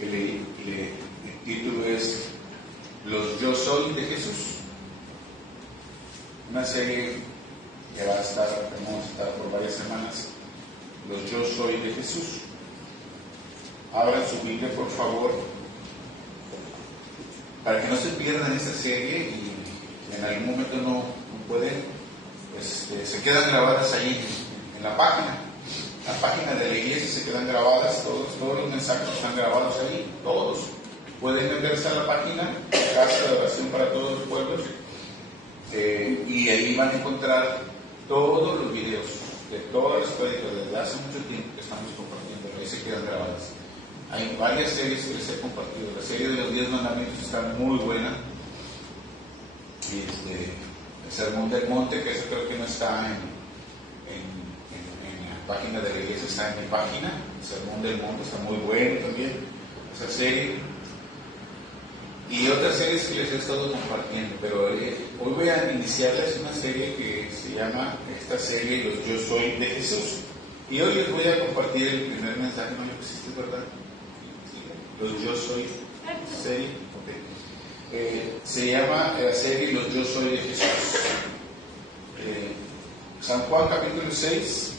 el título es Los Yo Soy de Jesús. Una serie que vamos a estar por varias semanas. Los Yo Soy de Jesús. Abran su Biblia, por favor, para que no se pierdan esta serie y en algún momento no pueden, se quedan grabadas ahí en la página de la iglesia, se quedan grabadas, todos los mensajes están grabados ahí, todos. Pueden meterse a la página, Casa de Oración para Todos los Pueblos, y ahí van a encontrar todos los videos de todas las prédicas desde hace mucho tiempo que estamos compartiendo, ahí se quedan grabadas. Hay varias series que les he compartido. La serie de los 10 mandamientos está muy buena. Y el Sermón del Monte, que eso creo que no está en la página de la iglesia, está en mi página. El Sermón del Monte está muy bueno también, esa serie. Y otras series que les he estado compartiendo, pero hoy voy a iniciarles una serie que se llama, esta serie, Los Yo Soy de Jesús. Y hoy les voy a compartir el primer mensaje, no lo pusiste, ¿verdad? Los Yo Soy serie, okay. Se llama la serie Los Yo Soy de Jesús. San Juan capítulo 6,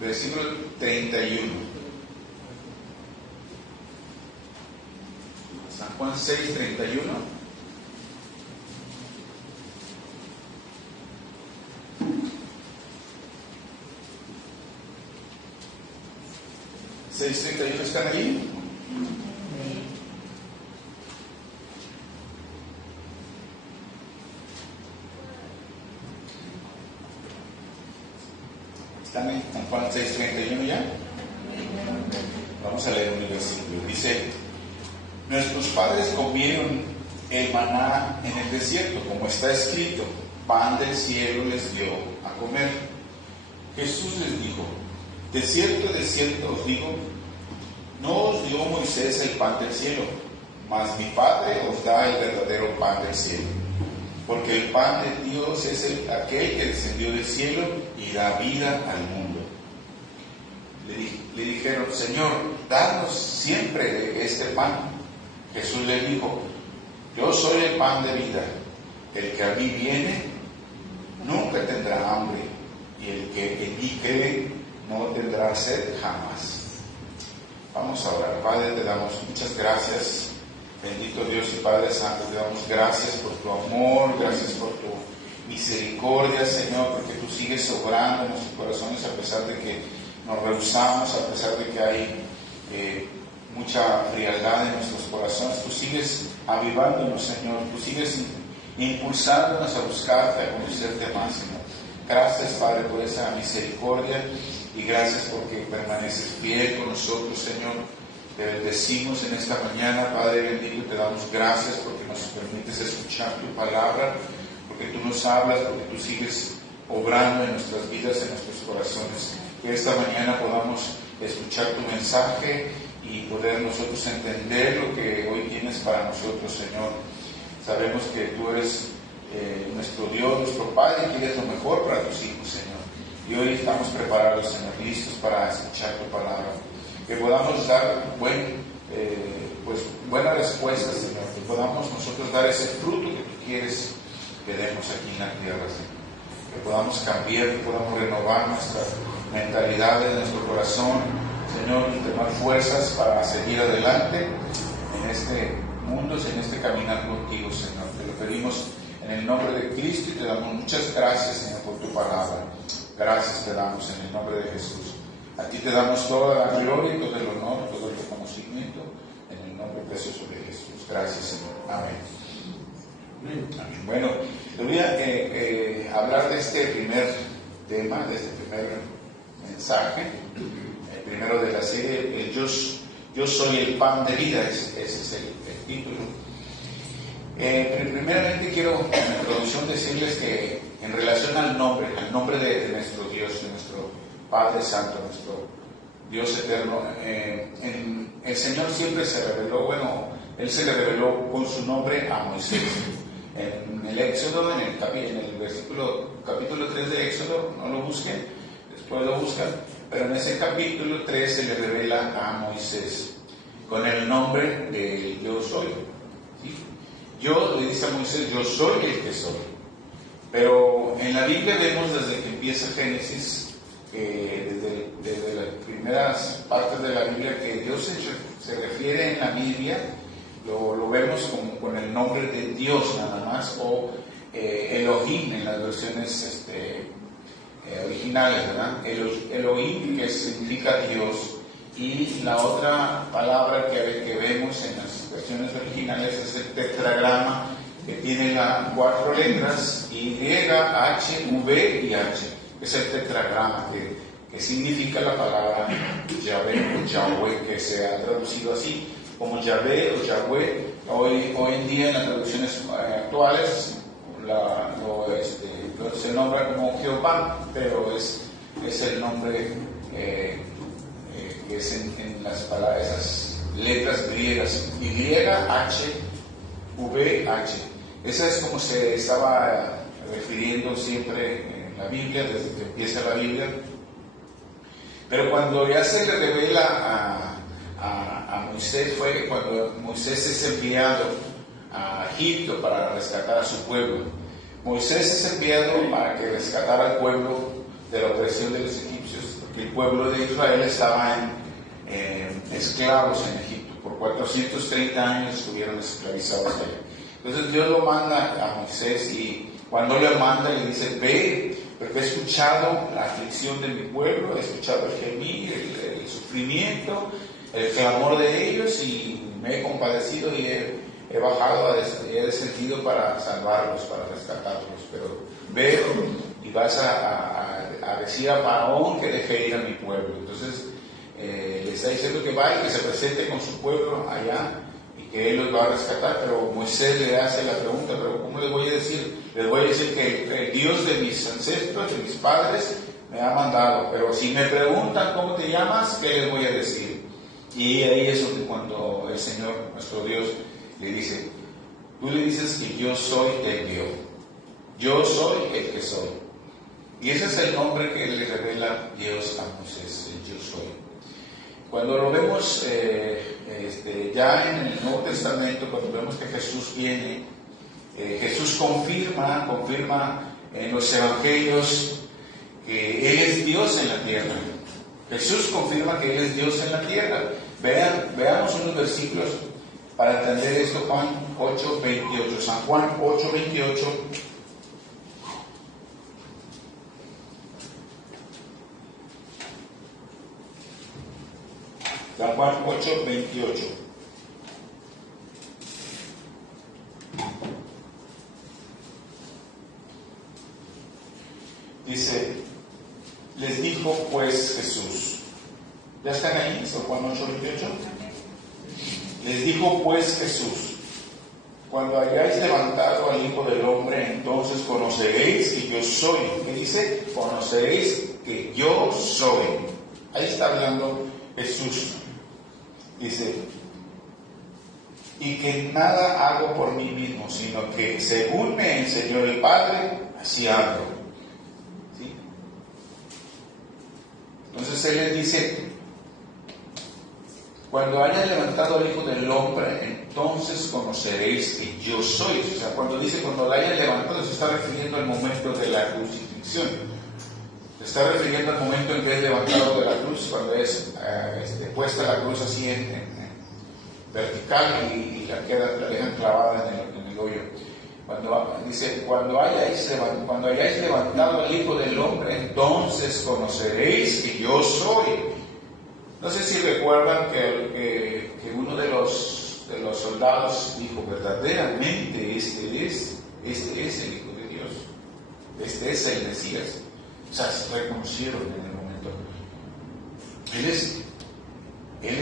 versículo 31. San Juan 6, 31. ¿6:31 están allí? ¿Están en San Juan 6:31 ya? Vamos a leer un versículo. Dice: Nuestros padres comieron el maná en el desierto, como está escrito, pan del cielo les dio a comer. Jesús les dijo: de cierto os digo, no os dio Moisés el pan del cielo, mas mi Padre os da el verdadero pan del cielo. Porque el pan de Dios es aquel que descendió del cielo y da vida al mundo. Le dijeron: Señor, danos siempre de este pan. Jesús les dijo: yo soy el pan de vida. El que a mí viene nunca tendrá hambre, y el que en mí cree no tendrá sed jamás. Vamos a orar. Padre, te damos muchas gracias. Bendito Dios y Padre Santo, te damos gracias por tu amor, gracias por tu misericordia, Señor, porque tú sigues obrando en nuestros corazones a pesar de que nos rehusamos, a pesar de que hay mucha frialdad en nuestros corazones. Tú sigues avivándonos, Señor, tú sigues impulsándonos a buscarte, a conocerte más, Señor. Gracias, Padre, por esa misericordia. Y gracias porque permaneces fiel con nosotros, Señor. Te bendecimos en esta mañana, Padre bendito. Te damos gracias porque nos permites escuchar tu palabra, porque tú nos hablas, porque tú sigues obrando en nuestras vidas, en nuestros corazones. Que esta mañana podamos escuchar tu mensaje y poder nosotros entender lo que hoy tienes para nosotros, Señor. Sabemos que tú eres nuestro Dios, nuestro Padre, y quieres lo mejor para tus hijos, Señor. Y hoy estamos preparados, Señor, listos para escuchar tu palabra. Que podamos dar buenas respuestas, Señor. Que podamos nosotros dar ese fruto que tú quieres que demos aquí en la tierra, Señor. Que podamos cambiar, que podamos renovar nuestra mentalidad en nuestro corazón, Señor, y tomar fuerzas para seguir adelante en este mundo, en este caminar contigo, Señor. Te lo pedimos en el nombre de Cristo y te damos muchas gracias, Señor, por tu palabra. Gracias te damos en el nombre de Jesús. A ti te damos toda la gloria, todo el honor, todo el reconocimiento, en el nombre precioso de Jesús. Gracias, Señor. Amén. Amén. Bueno, le voy a hablar de este primer tema, de este primer mensaje, el primero de la serie, Yo soy el pan de vida, ese es el título. Primeramente quiero en introducción decirles que en relación al nombre de nuestro Dios, de nuestro Padre Santo, nuestro Dios eterno, el Señor siempre se reveló, Él se le reveló con su nombre a Moisés. En el Éxodo, en el capítulo 3 de Éxodo, no lo busquen, después lo buscan, pero en ese capítulo 3 se le revela a Moisés con el nombre de yo soy. ¿Sí? Yo, le dice a Moisés, yo soy el que soy. Pero en la Biblia vemos desde que empieza Génesis, desde las primeras partes de la Biblia, que Dios se refiere en la Biblia, lo vemos como con el nombre de Dios nada más, o Elohim en las versiones originales, ¿verdad? Elohim, que significa Dios, y la otra palabra que vemos en las versiones originales es el tetragrama, que tiene las 4 letras Y, H, V y H. Es el tetragrama que significa la palabra Yahvé o Yahweh, que se ha traducido así como Yahvé o Yahweh. Hoy en día en las traducciones actuales se nombra como Jehová, pero es el nombre que es en las palabras, esas letras griegas, Y, H, V, H. Esa es como se estaba refiriendo siempre en la Biblia, desde que empieza la Biblia. Pero cuando ya se le revela a Moisés, fue cuando Moisés es enviado a Egipto para rescatar a su pueblo. Moisés es enviado para que rescatara al pueblo de la opresión de los egipcios, porque el pueblo de Israel estaba esclavos en Egipto. Por 430 años estuvieron esclavizados allá. Entonces Dios lo manda a Moisés, y cuando le manda le dice: ve, porque he escuchado la aflicción de mi pueblo, he escuchado el gemir, el sufrimiento, el clamor de ellos, y me he compadecido y he bajado, he descendido para salvarlos, para rescatarlos. Pero ve y vas a decir a Faraón que deje ir a mi pueblo. Entonces le está diciendo que vaya y que se presente con su pueblo allá, que Él los va a rescatar. Pero Moisés le hace la pregunta: ¿pero cómo les voy a decir? Les voy a decir que el Dios de mis ancestros, de mis padres, me ha mandado. Pero si me preguntan cómo te llamas, ¿qué les voy a decir? Y ahí es donde cuando el Señor, nuestro Dios, le dice: tú le dices que yo soy el Dios, yo soy el que soy. Y ese es el nombre que le revela Dios a Moisés, el yo soy. Cuando lo vemos ya en el Nuevo Testamento, cuando vemos que Jesús viene, Jesús confirma en los evangelios que Él es Dios en la tierra. Jesús confirma que Él es Dios en la tierra. Veamos unos versículos para entender esto. Juan 8:28. San Juan 8:28. San Juan 8:28. Dice: les dijo pues Jesús. ¿Ya están ahí? San Juan 8:28. Les dijo pues Jesús: cuando hayáis levantado al Hijo del Hombre, entonces conoceréis que yo soy. ¿Qué dice? Conoceréis que yo soy. Ahí está hablando Jesús. Dice: y que nada hago por mí mismo, sino que según me enseñó el Padre, así hablo. ¿Sí? Entonces Él les dice: cuando haya levantado al Hijo del Hombre, entonces conoceréis que yo soy. O sea, cuando dice cuando la hayan levantado, se está refiriendo al momento de la crucifixión. Se está refiriendo al momento en que es levantado de la cruz, cuando es puesta la cruz así en vertical y la dejan clavada en el hoyo. Dice: cuando hayáis levantado al Hijo del Hombre, entonces conoceréis que yo soy. No sé si recuerdan que uno de los soldados dijo: verdaderamente este es el Hijo de Dios, este es el Mesías. O sea, se reconocieron en el momento. Él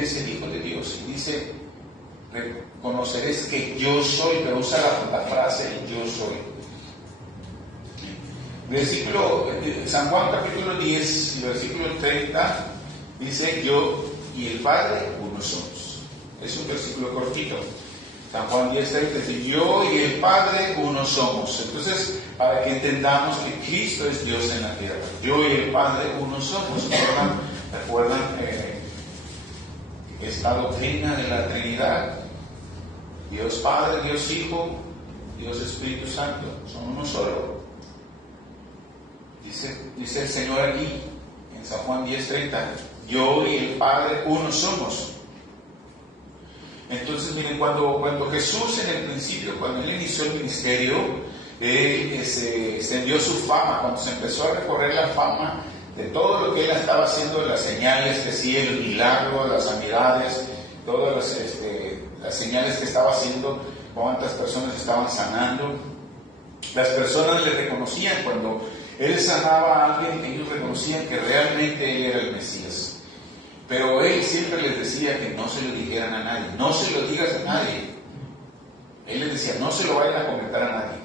es el Hijo de Dios. Y dice: reconoceréis que yo soy, pero usa la frase yo soy. San Juan capítulo 10, versículo 30, dice: yo y el Padre uno somos. Es un versículo cortito. San Juan 10:30 dice: yo y el Padre uno somos. Entonces, para que entendamos que Cristo es Dios en la tierra, yo y el Padre uno somos. esta doctrina de la Trinidad. Dios Padre, Dios Hijo, Dios Espíritu Santo, son uno solo. Dice el Señor aquí, en San Juan 10:30, yo y el Padre uno somos. Entonces, miren, cuando Jesús en el principio, cuando Él inició el ministerio, se extendió su fama, cuando se empezó a recorrer la fama de todo lo que Él estaba haciendo, las señales que hacía, el milagro, las sanidades, todas las señales que estaba haciendo, cuántas personas estaban sanando. Las personas le reconocían cuando Él sanaba a alguien, ellos reconocían que realmente Él era el Mesías. Pero Él siempre les decía que no se lo dijeran a nadie, no se lo digas a nadie. Él les decía, no se lo vayan a comentar a nadie.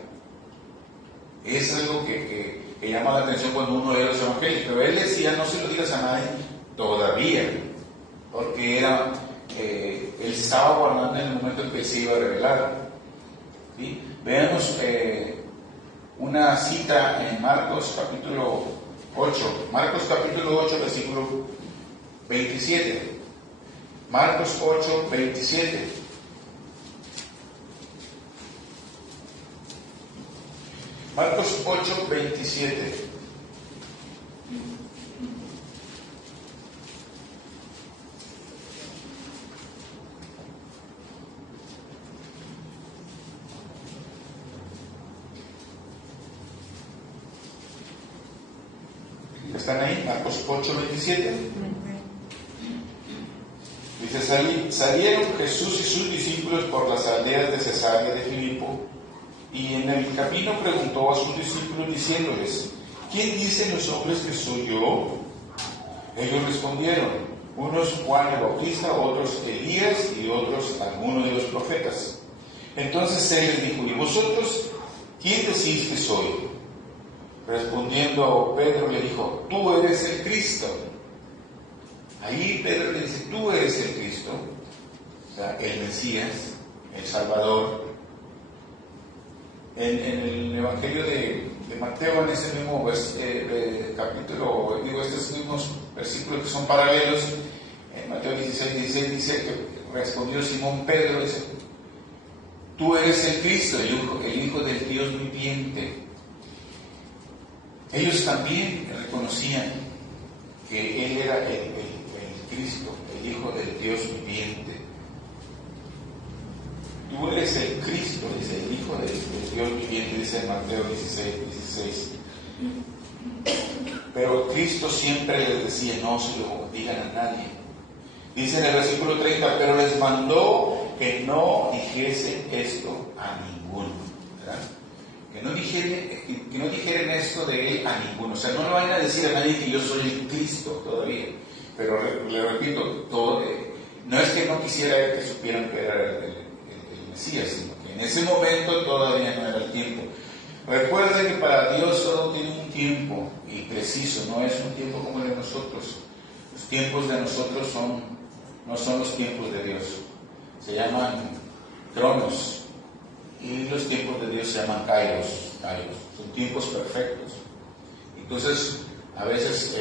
Es algo que llama la atención cuando uno lee los evangelios. Pero Él decía, no se lo digas a nadie todavía, porque Él estaba guardando en el momento en que se iba a revelar. ¿Sí? Veamos una cita en Marcos capítulo 8. Marcos capítulo 8, versículo 27. Marcos 8, 27. Marcos 8, 27. ¿Están ahí? Marcos 8, 27. Dice, salieron Jesús y sus discípulos por las aldeas de Cesarea de Filipo, y en el camino preguntó a sus discípulos diciéndoles, ¿quién dicen los hombres que soy yo? Ellos respondieron, unos Juan el Bautista, otros Elías y otros alguno de los profetas. Entonces Él les dijo, ¿y vosotros quién decís que soy? Respondiendo Pedro le dijo, tú eres el Cristo. Ahí Pedro le dice, tú eres el Cristo, o sea, el Mesías, el Salvador. En el Evangelio de Mateo, en ese mismo capítulo, estos mismos versículos que son paralelos, en Mateo 16 dice que respondió Simón Pedro, dice, tú eres el Cristo, el Hijo del Dios viviente. Ellos también reconocían que Él era el Cristo, el Hijo del Dios viviente. Tú eres el Cristo, dice el Hijo del Dios viviente, dice en Mateo 16. Pero Cristo siempre les decía, no se lo digan a nadie. Dice en el versículo 30, pero les mandó que no dijesen esto a ninguno. ¿Verdad? Que no dijeren esto de Él a ninguno. O sea, no le vayan a decir a nadie que yo soy el Cristo todavía. Pero le repito, no es que no quisiera que supieran que era el Mesías, sino que en ese momento todavía no era el tiempo. Recuerden que para Dios todo tiene un tiempo y preciso, no es un tiempo como el de nosotros. Los tiempos de nosotros no son los tiempos de Dios. Se llaman cronos. Y los tiempos de Dios se llaman kairos. Son tiempos perfectos. Entonces, a veces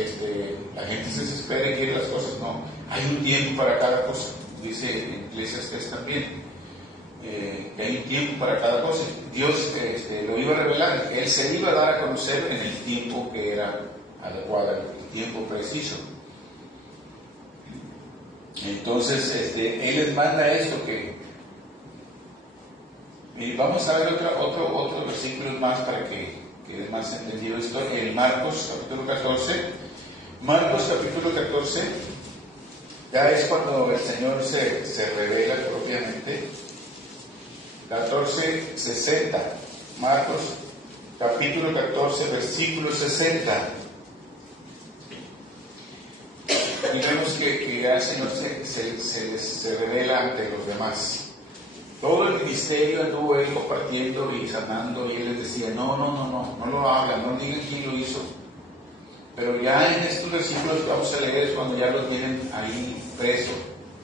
la gente se desespera y quiere las cosas. No, hay un tiempo para cada cosa. Dice en Eclesiastés también que hay un tiempo para cada cosa. Dios lo iba a revelar. Él se iba a dar a conocer en el tiempo que era adecuado, el tiempo preciso. Entonces, Él les manda esto y vamos a ver otro versículo más para que quede más entendido esto. En Marcos capítulo 14. Marcos capítulo 14 ya es cuando el Señor se revela propiamente. 14:60. Marcos capítulo 14 versículo 60. Y vemos que ya el Señor se revela ante los demás. Todo el ministerio anduvo Él compartiendo y sanando, y Él les decía, no lo hagan, no digan quién lo hizo. Pero ya en estos versículos que vamos a leer es cuando ya lo tienen ahí preso,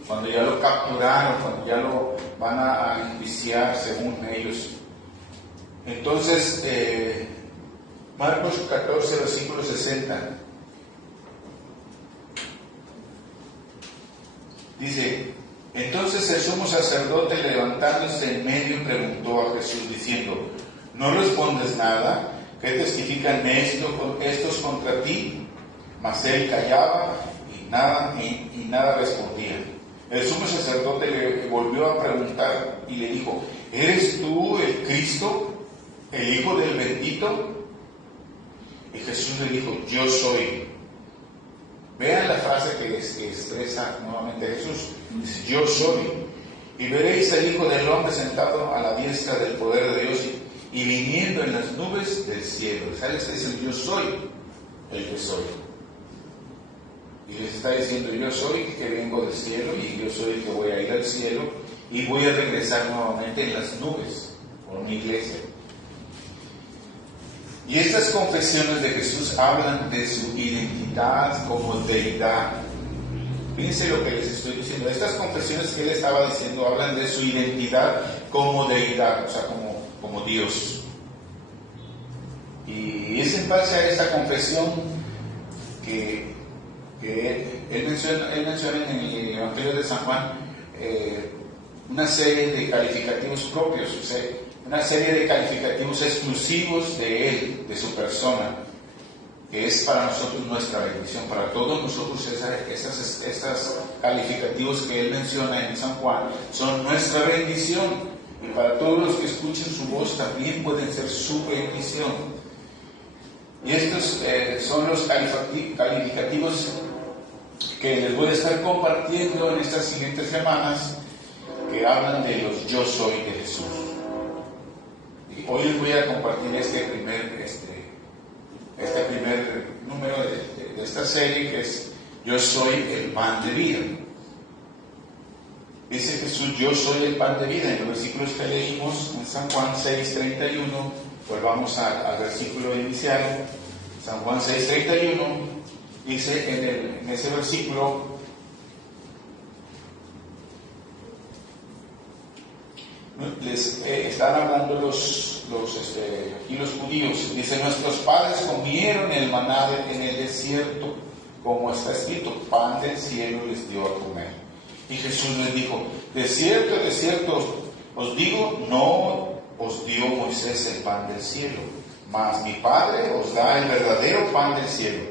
cuando ya lo capturaron, cuando ya lo van a enjuiciar según ellos. Entonces, Marcos 14, versículo 60. Dice, entonces el sumo sacerdote, levantándose en medio, preguntó a Jesús diciendo, ¿no respondes nada? ¿Qué testifican estos contra ti? Mas él callaba y nada respondía. El sumo sacerdote le volvió a preguntar y le dijo, ¿eres tú el Cristo, el Hijo del Bendito? Y Jesús le dijo, yo soy. Vean la frase que expresa nuevamente Jesús. Dice, yo soy. Y veréis al Hijo del Hombre sentado a la diestra del poder de Dios y viniendo en las nubes del cielo. ¿Sabes? Dice, yo soy el que soy. Y les está diciendo, yo soy el que vengo del cielo y yo soy el que voy a ir al cielo y voy a regresar nuevamente en las nubes por mi iglesia. Y estas confesiones de Jesús hablan de su identidad como deidad. Fíjense lo que les estoy diciendo. Estas confesiones que él estaba diciendo hablan de su identidad como deidad, o sea, como Dios. Y es en base a esa confesión que él menciona en el Evangelio de San Juan una serie de calificativos propios, o sea, una serie de calificativos exclusivos de él, de su persona, que es para nosotros nuestra bendición, para todos nosotros estos calificativos que él menciona en San Juan son nuestra bendición, y para todos los que escuchen su voz también pueden ser su bendición. Y estos son los calificativos que les voy a estar compartiendo en estas siguientes semanas, que hablan de los yo soy de Jesús. Y hoy les voy a compartir este primer número de esta serie, que es yo soy el pan de vida. Dice Jesús, yo soy el pan de vida. En los versículos que leímos en San Juan 6:31, volvamos al versículo inicial, San Juan 6:31, dice en ese versículo, les están hablando los judíos. Dice, nuestros padres comieron el maná en el desierto, como está escrito, pan del cielo les dio a comer. Y Jesús les dijo, de cierto os digo, no os dio Moisés el pan del cielo, mas mi Padre os da el verdadero pan del cielo,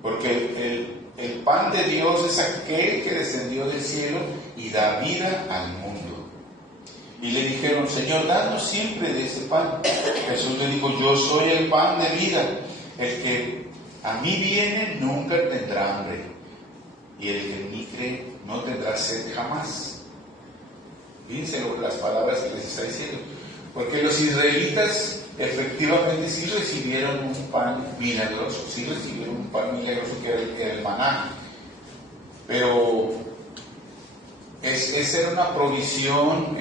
porque el pan de Dios es aquel que descendió del cielo y da vida al mundo. Y le dijeron, Señor, danos siempre de ese pan. Jesús le dijo, yo soy el pan de vida. El que a mí viene nunca tendrá hambre, y el que en mí cree no tendrá sed jamás. Fíjense las palabras que les está diciendo. Porque los israelitas efectivamente sí recibieron un pan milagroso, que era el maná. Pero esa era una provisión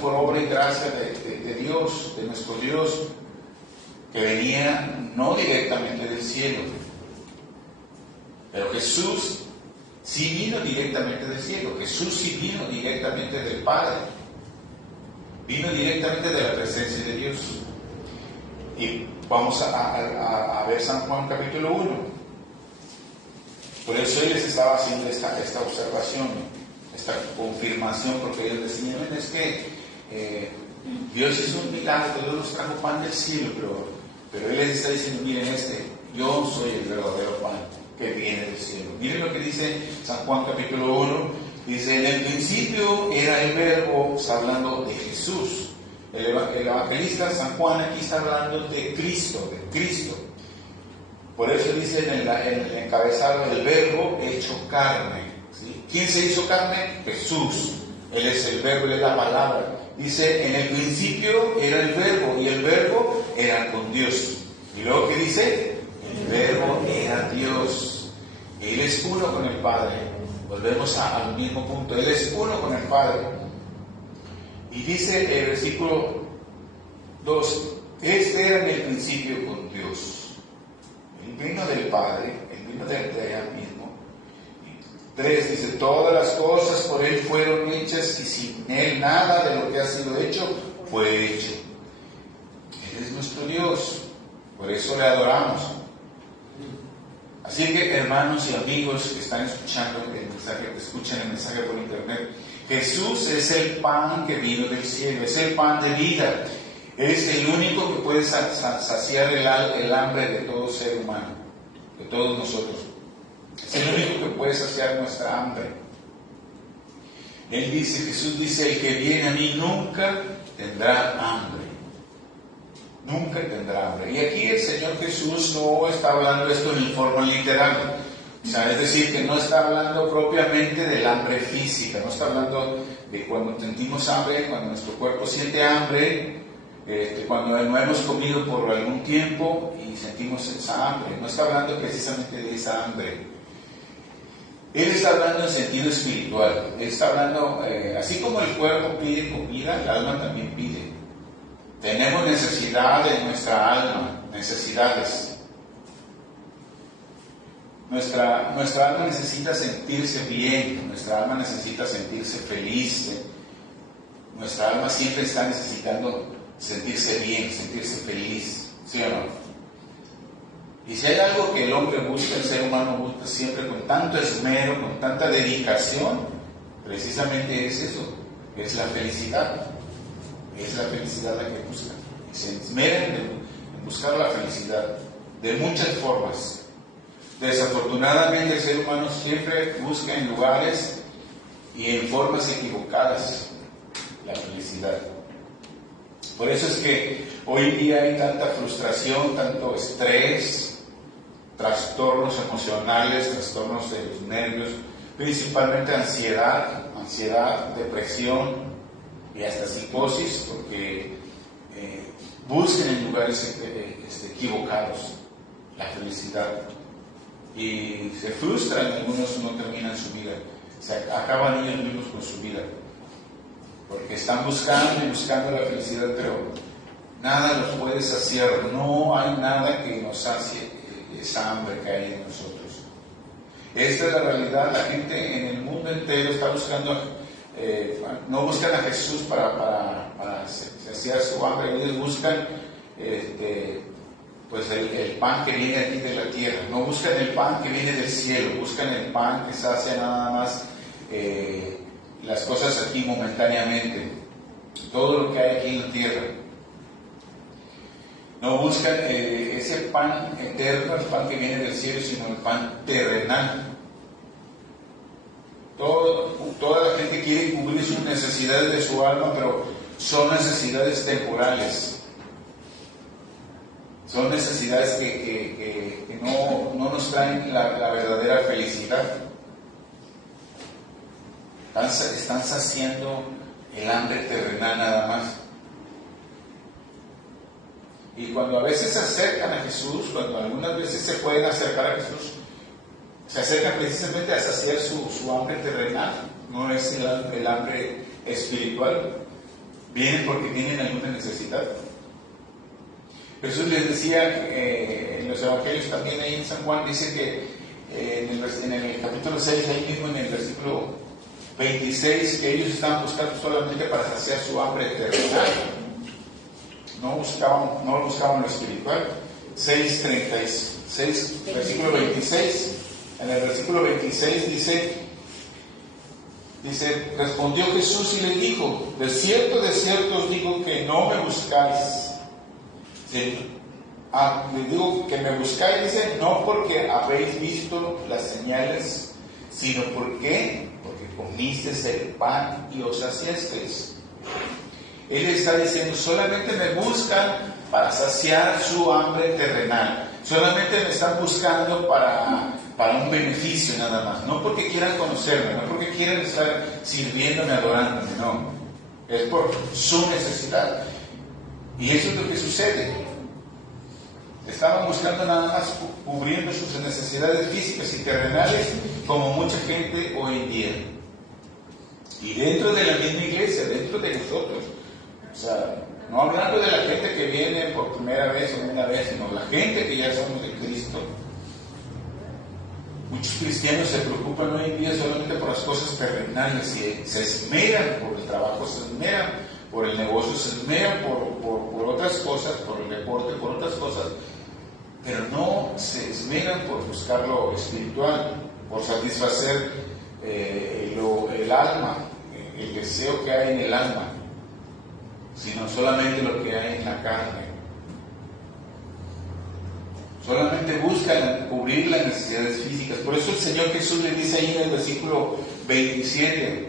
por obra y gracia de Dios, de nuestro Dios, que venía no directamente del cielo. Pero Jesús sí vino directamente del cielo, Jesús sí vino directamente del Padre, vino directamente de la presencia de Dios. Y vamos a ver San Juan capítulo 1. Por eso él les estaba haciendo esta observación, esta confirmación, porque ellos decían, es que Dios hizo un milagro, Dios nos trajo pan del cielo, pero él les está diciendo, miren, yo soy el verdadero pan que viene del cielo. Miren lo que dice San Juan capítulo 1, dice, en el principio era el verbo, está hablando de Jesús. El evangelista San Juan aquí está hablando de Cristo, Por eso dice en el encabezado, el verbo hecho carne. ¿Sí? ¿Quién se hizo carne? Jesús. Él es el verbo, Él es la palabra. Dice, en el principio era el verbo, y el verbo era con Dios. Y luego, ¿qué dice? El verbo era Dios. Él es uno con el Padre. Volvemos al mismo punto. Él es uno con el Padre. Y dice el versículo 2, este era en el principio con Dios. Él vino del Padre, Él vino de allá mismo. 3 dice, todas las cosas por Él fueron hechas y sin Él nada de lo que ha sido hecho fue hecho. Él es nuestro Dios, por eso le adoramos. Así que, hermanos y amigos que están escuchando el mensaje, que escuchan el mensaje por internet, Jesús es el pan que vino del cielo, es el pan de vida. Él es el único que puede saciar el hambre de todo ser humano, de todos nosotros. Es el único que puede saciar nuestra hambre. Jesús dice, el que viene a mí nunca tendrá hambre. Nunca tendrá hambre. Y aquí el Señor Jesús no está hablando esto en forma literal. O sea, es decir, que no está hablando propiamente del hambre física, no está hablando de cuando sentimos hambre, cuando nuestro cuerpo siente hambre, cuando no hemos comido por algún tiempo y sentimos esa hambre. No está hablando precisamente de esa hambre. Él está hablando en sentido espiritual. Él está hablando, así como el cuerpo pide comida, el alma también pide. Tenemos necesidad de nuestra alma, necesidades. Nuestra alma necesita sentirse bien, nuestra alma necesita sentirse feliz. Nuestra alma siempre está necesitando sentirse bien, sentirse feliz, ¿sí o no? Y si hay algo que el hombre busca, el ser humano busca siempre con tanto esmero, con tanta dedicación, precisamente es eso, es la felicidad. Es la felicidad la que buscan. Se esmeran en buscar la felicidad de muchas formas. Desafortunadamente el ser humano siempre busca en lugares y en formas equivocadas la felicidad. Por eso es que hoy día hay tanta frustración, tanto estrés, trastornos emocionales, trastornos de los nervios, principalmente ansiedad, depresión y hasta psicosis, porque buscan en lugares equivocados la felicidad y se frustran, algunos no terminan su vida, se acaban ellos mismos con su vida, porque están buscando y buscando la felicidad, pero nada los puede saciar, no hay nada que nos sacie esa hambre que hay en nosotros. Esta es la realidad. La gente en el mundo entero está buscando, no buscan a Jesús para saciar su hambre, ellos buscan pues el pan que viene aquí de la tierra, no buscan el pan que viene del cielo, buscan el pan que sacia nada más las cosas aquí momentáneamente, todo lo que hay aquí en la tierra. No buscan ese pan eterno, el pan que viene del cielo, sino el pan terrenal. Toda la gente quiere cubrir sus necesidades de su alma, pero son necesidades temporales. Son necesidades que no nos traen la verdadera felicidad. Están saciando el hambre terrenal nada más. Y cuando a veces se acercan a Jesús, cuando algunas veces se pueden acercar a Jesús, se acercan precisamente a saciar su hambre terrenal, no es el hambre espiritual. Vienen porque tienen alguna necesidad. Jesús les decía en los evangelios, también ahí en San Juan, dice que en el capítulo 6, ahí mismo en el versículo 26, que ellos estaban buscando solamente para saciar su hambre terrenal. No buscaban lo espiritual. 6:36, versículo 26. En el versículo 26 dice, respondió Jesús y le dijo, de cierto os digo que no me buscáis. Le digo que me buscáis, dice, no porque habéis visto las señales, sino porque comisteis el pan y os saciasteis. Él está diciendo, solamente me buscan para saciar su hambre terrenal. Solamente me están buscando para un beneficio nada más. No porque quieran conocerme, no porque quieran estar sirviéndome, adorándome, no. Es por su necesidad. Y eso es lo que sucede. Estaban buscando nada más cubriendo sus necesidades físicas y terrenales, como mucha gente hoy en día. Y dentro de la misma iglesia, dentro de nosotros. O sea, no hablando de la gente que viene por primera vez o segunda vez, sino la gente que ya somos de Cristo. Muchos cristianos se preocupan hoy en día solamente por las cosas terrenales y se esmeran por el trabajo, se esmeran por el negocio, se esmeran por otras cosas, por el deporte, por otras cosas, pero no se esmeran por buscar lo espiritual, por satisfacer el alma, el deseo que hay en el alma, sino solamente lo que hay en la carne. Solamente buscan cubrir las necesidades físicas. Por eso el Señor Jesús le dice ahí en el versículo 27,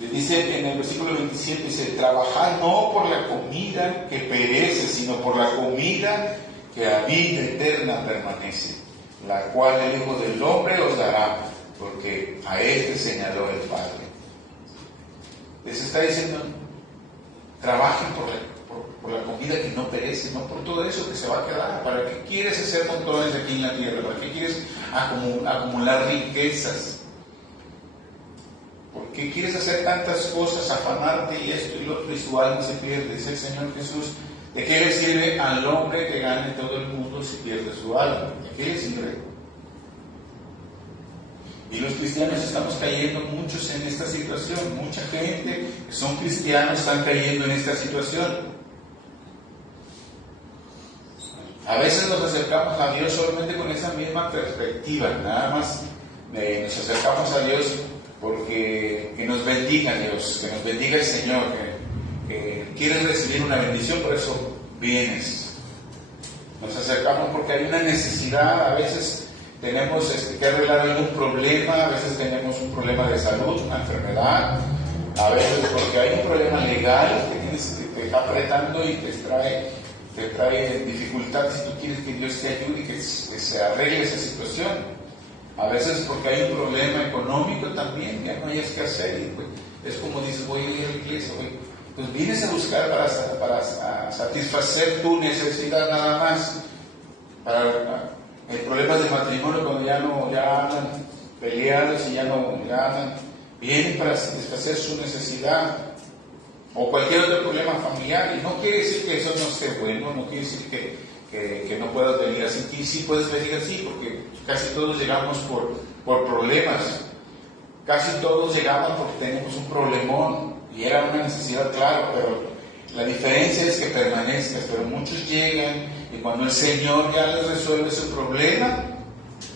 le dice en el versículo 27, dice: trabajad no por la comida que perece, sino por la comida que a vida eterna permanece, la cual el Hijo del Hombre os dará, porque a este señaló el Padre. Les está diciendo: trabajen por la comida que no perece, no por todo eso que se va a quedar. ¿Para qué quieres hacer montones aquí en la tierra? ¿Para qué quieres acumular riquezas? ¿Por qué quieres hacer tantas cosas, afanarte y esto y lo otro, y su alma se pierde? Dice el Señor Jesús: ¿de qué le sirve al hombre que gane todo el mundo si pierde su alma? ¿De qué le sirve? Y los cristianos estamos cayendo muchos en esta situación. Mucha gente que son cristianos están cayendo en esta situación. A veces nos acercamos a Dios solamente con esa misma perspectiva. Nada más nos acercamos a Dios porque que nos bendiga Dios, que nos bendiga el Señor, que quieres recibir una bendición, por eso vienes. Nos acercamos porque hay una necesidad. A veces tenemos que arreglar algún problema, a veces tenemos un problema de salud, una enfermedad, a veces porque hay un problema legal que te está apretando y te trae dificultades, y tú quieres que Dios te ayude y que se arregle esa situación. A veces porque hay un problema económico también, ya no hayas que hacer, y pues, es como dices: voy a ir a la iglesia, pues vienes a buscar para satisfacer tu necesidad nada más. Para el problema de matrimonio, cuando ya andan peleados y ya andan, vienen para satisfacer su necesidad, o cualquier otro problema familiar. Y no quiere decir que eso no esté bueno, no quiere decir que no puedas venir así. Y sí puedes venir así, porque casi todos llegamos por problemas, casi todos llegamos porque tenemos un problemón y era una necesidad, claro, pero la diferencia es que permanezcas. Pero muchos llegan y cuando el Señor ya les resuelve su problema,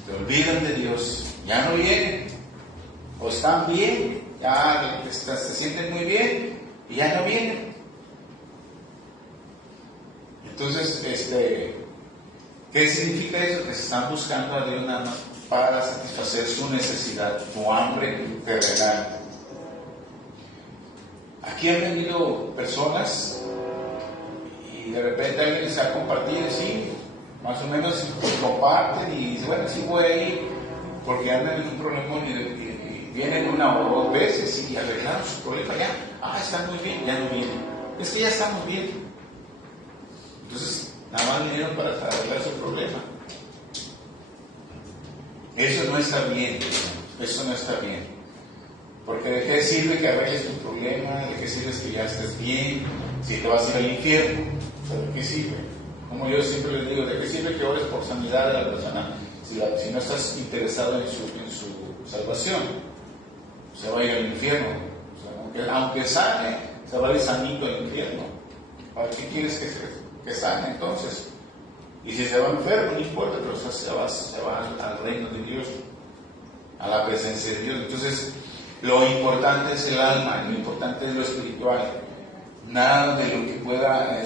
te olvidan de Dios, ya no vienen, o están bien, ya se sienten muy bien y ya no vienen. Entonces, ¿qué significa eso? Que se están buscando a Dios nada más para satisfacer su necesidad, su hambre terrenal. Aquí han venido personas y de repente alguien les ha compartido, sí, más o menos comparten y dicen: bueno, sí voy a ir porque andan en un problema, y vienen una o dos veces y arreglaron su problema, ya, están muy bien, ya no vienen. Es que ya estamos bien. Entonces, nada más vinieron para arreglar su problema. Eso no está bien, eso no está bien. Porque ¿de qué sirve que arregles tu problema? ¿De qué sirve que ya estés bien? Si te vas a ir al infierno, ¿de qué sirve? Como yo siempre les digo: ¿de qué sirve que ores por sanidad de la persona si no estás interesado en su salvación? Se va a ir al infierno. O sea, aunque sane, se va a ir sanito al infierno. ¿Para qué quieres que sane entonces? Y si se va enfermo, no importa, pero se va al reino de Dios, a la presencia de Dios. Entonces, lo importante es el alma, lo importante es lo espiritual. Nada de lo que pueda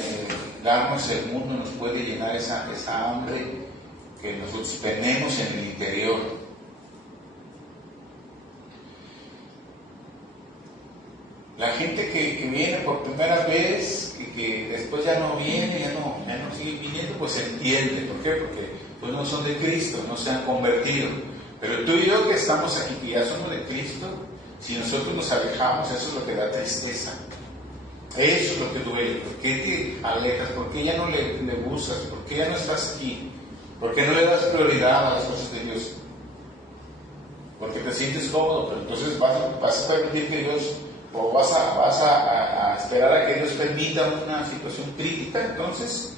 darnos el mundo nos puede llenar esa hambre que nosotros tenemos en el interior. La gente que viene por primera vez y que después ya no viene, ya no sigue viniendo, pues se entiende. ¿Por qué? Porque pues no son de Cristo, no se han convertido. Pero tú y yo que estamos aquí, que ya somos de Cristo, si nosotros nos alejamos, eso es lo que da tristeza. Eso es lo que duele. ¿Por qué te alejas? ¿Por qué ya no le buscas? ¿Por qué ya no estás aquí? ¿Por qué no le das prioridad a las cosas de Dios? Porque te sientes cómodo, pero entonces vas a permitir que Dios, o vas a esperar a que Dios permita una situación crítica, entonces,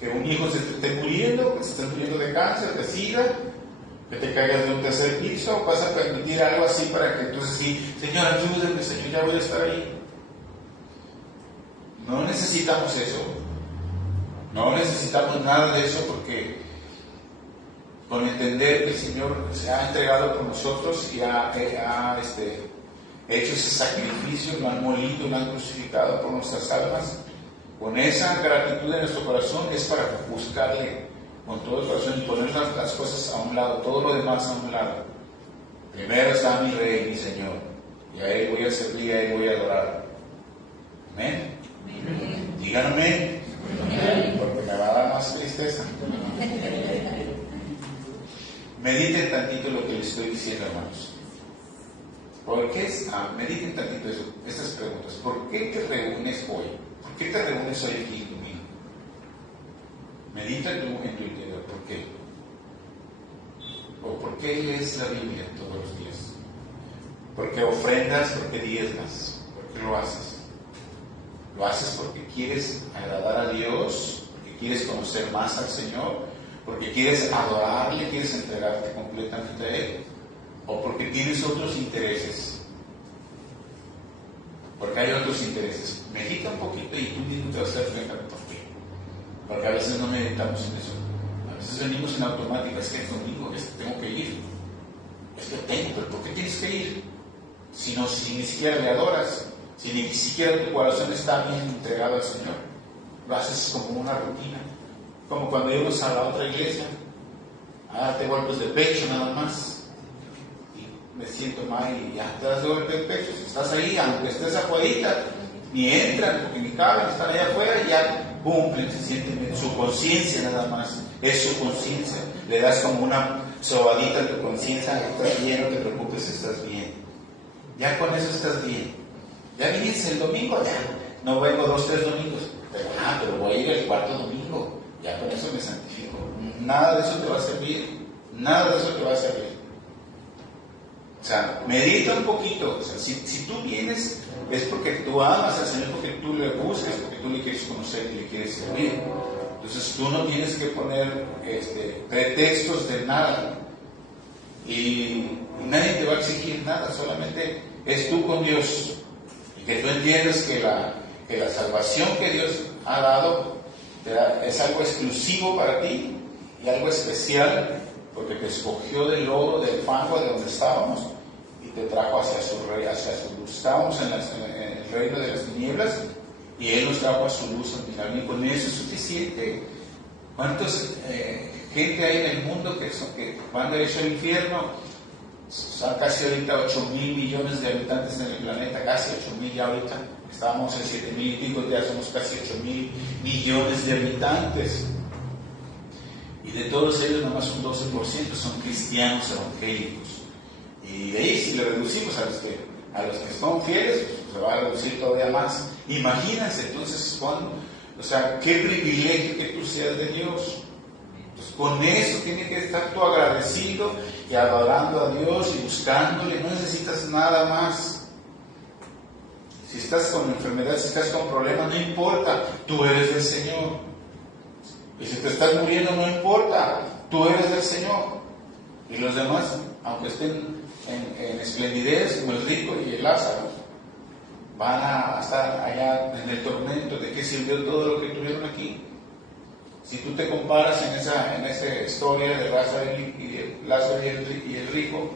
que un hijo se esté muriendo, que se esté muriendo de cáncer, de sida, que te caigas de un tercer piso. Vas a permitir algo así para que entonces sí: Señor, ayúdame, Señor, ya voy a estar ahí. No necesitamos eso. No necesitamos nada de eso, porque con entender que el Señor se ha entregado por nosotros y ha hecho ese sacrificio, lo han molido, lo han crucificado por nuestras almas, con esa gratitud en nuestro corazón es para buscarle con todo el corazón y poner las cosas a un lado, todo lo demás a un lado. Primero está mi Rey, mi Señor, y a Él voy a servir, a Él voy a adorar. Amén. Díganme, porque me va a dar más tristeza. Mediten tantito lo que les estoy diciendo, hermanos. ¿Por qué mediten tantito eso, estas preguntas? ¿Por qué te reúnes hoy? ¿Por qué te reúnes hoy aquí conmigo? Medita tú en tu interior. ¿Por qué? ¿O por qué lees la Biblia todos los días? ¿Por qué ofrendas? ¿Por qué diezmas? ¿Por qué lo haces? ¿Lo haces porque quieres agradar a Dios? ¿Porque quieres conocer más al Señor? ¿Porque quieres adorarle? ¿Quieres entregarte completamente a Él? ¿O porque tienes otros intereses? Porque hay otros intereses. Medita un poquito y tú mismo te vas a dar cuenta por qué. Porque a veces no meditamos en eso. A veces venimos en automática. Es que es domingo, es que tengo que ir. Es que tengo, pero ¿por qué tienes que ir? Si ni siquiera le adoras, si ni siquiera tu corazón está bien entregado al Señor, lo haces como una rutina. Como cuando íbamos a la otra iglesia, a darte golpes de pecho nada más. Y me siento mal y ya te das de golpe de pecho. Si estás ahí, aunque estés afuera, ni entran, porque ni caben, están allá afuera y ya cumplen, se sienten en su conciencia nada más. Es su conciencia. Le das como una sobadita a tu conciencia, estás bien, no te preocupes, estás bien. Ya con eso estás bien. Ya viniste el domingo, ya. No vengo 2, 3 domingos. Pero voy a ir el 4º domingo. Ya con eso me santifico. Nada de eso te va a servir. Nada de eso te va a servir. O sea, medita un poquito. O sea, si tú vienes, es porque tú amas al Señor, porque tú le buscas, porque tú le quieres conocer y le quieres servir. Entonces tú no tienes que poner pretextos de nada. Y nadie te va a exigir nada. Solamente es tú con Dios. Y que tú entiendas que la salvación que Dios ha dado es algo exclusivo para ti y algo especial, porque te escogió del lodo, del fango de donde estábamos y te trajo hacia su luz. Estábamos en el reino de las tinieblas y Él nos trajo a su luz al final. Y con eso es suficiente. ¿Cuántos gente hay en el mundo que van de eso al infierno? Son casi ahorita 8,000 millones de habitantes en el planeta, casi 8,000 ya ahorita. Estábamos en 7,000 y pico, ya somos casi 8,000 millones de habitantes. Y de todos ellos, nomás un 12% son cristianos evangélicos. Y de ahí, si le reducimos a los que son fieles, pues se va a reducir todavía más. Imagínense entonces qué privilegio que tú seas de Dios. Entonces, con eso tienes que estar tú agradecido y adorando a Dios y buscándole. No necesitas nada más. Si estás con enfermedad, si estás con problemas, no importa, tú eres del Señor. Y si te estás muriendo, no importa, tú eres del Señor. Y los demás, aunque estén en esplendidez, como el rico y el Lázaro, van a estar allá en el tormento. ¿De qué sirvió todo lo que tuvieron aquí? Si tú te comparas en esa historia de Lázaro y el rico,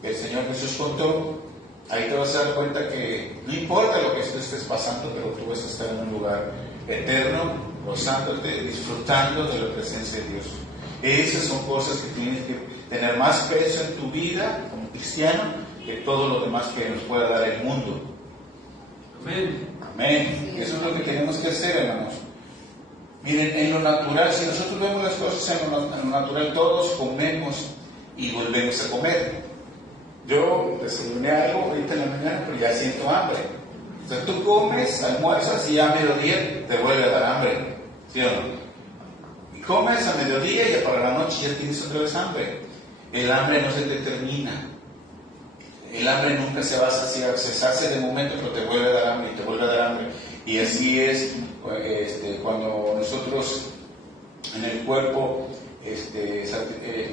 que el Señor Jesús contó, ahí te vas a dar cuenta que no importa lo que tú estés pasando, pero tú vas a estar en un lugar eterno, gozándote, disfrutando de la presencia de Dios. Esas son cosas que tienes que tener más peso en tu vida como cristiano que todo lo demás que nos pueda dar el mundo. Amén. Amén. Eso es lo que tenemos que hacer, hermanos. Miren, en lo natural, si nosotros vemos las cosas en lo natural, todos comemos y volvemos a comer. Yo desayuné algo ahorita en la mañana, pero ya siento hambre. O sea, tú comes, almuerzas y ya a mediodía te vuelve a dar hambre. ¿Sí o no? Y comes a mediodía y para la noche ya tienes otra vez hambre. El hambre no se te termina. El hambre nunca se va a saciar. Se sacia de momento, pero te vuelve a dar hambre y te vuelve a dar hambre. Y así es cuando nosotros en el cuerpo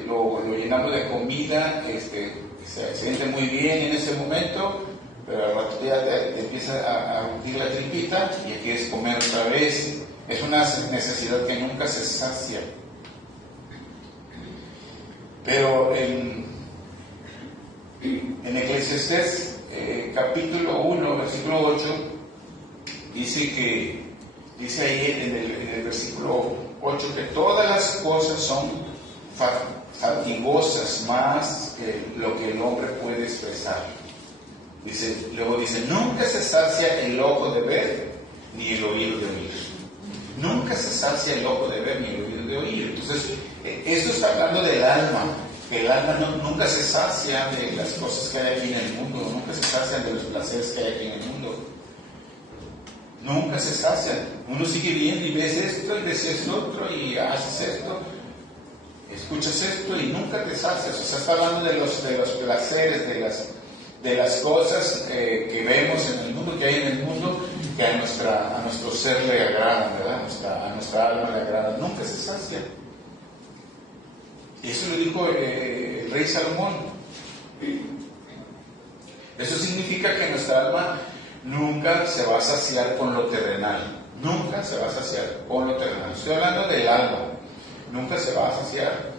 lo llenamos de comida, se siente muy bien en ese momento, pero al rato ya te empieza a hundir la tripita y quieres comer otra vez. Es una necesidad que nunca se sacia. Pero en Eclesiastés capítulo 1, versículo 8, dice ahí en el versículo 8 que todas las cosas son fatigosas más que lo que el hombre puede expresar. Luego dice, nunca se sacia el ojo de ver ni el oído de oír. Nunca se sacia el ojo de ver ni el oído de oír. Entonces, esto está hablando del alma. El alma nunca se sacia de las cosas que hay aquí en el mundo, nunca se sacian de los placeres que hay aquí en el mundo. Nunca se sacian. Uno sigue viendo y ves esto y ves esto otro y haces esto, escuchas esto y nunca te sacias. O sea, está hablando de los placeres, de las cosas que vemos en el mundo, que hay en el mundo, que a nuestro ser le agradan, ¿verdad? A nuestra alma le agradan. Nunca se sacian. Y eso lo dijo el rey Salomón. Eso significa que nuestra alma nunca se va a saciar con lo terrenal. Nunca se va a saciar con lo terrenal. Estoy hablando del alma. Nunca se va a saciar.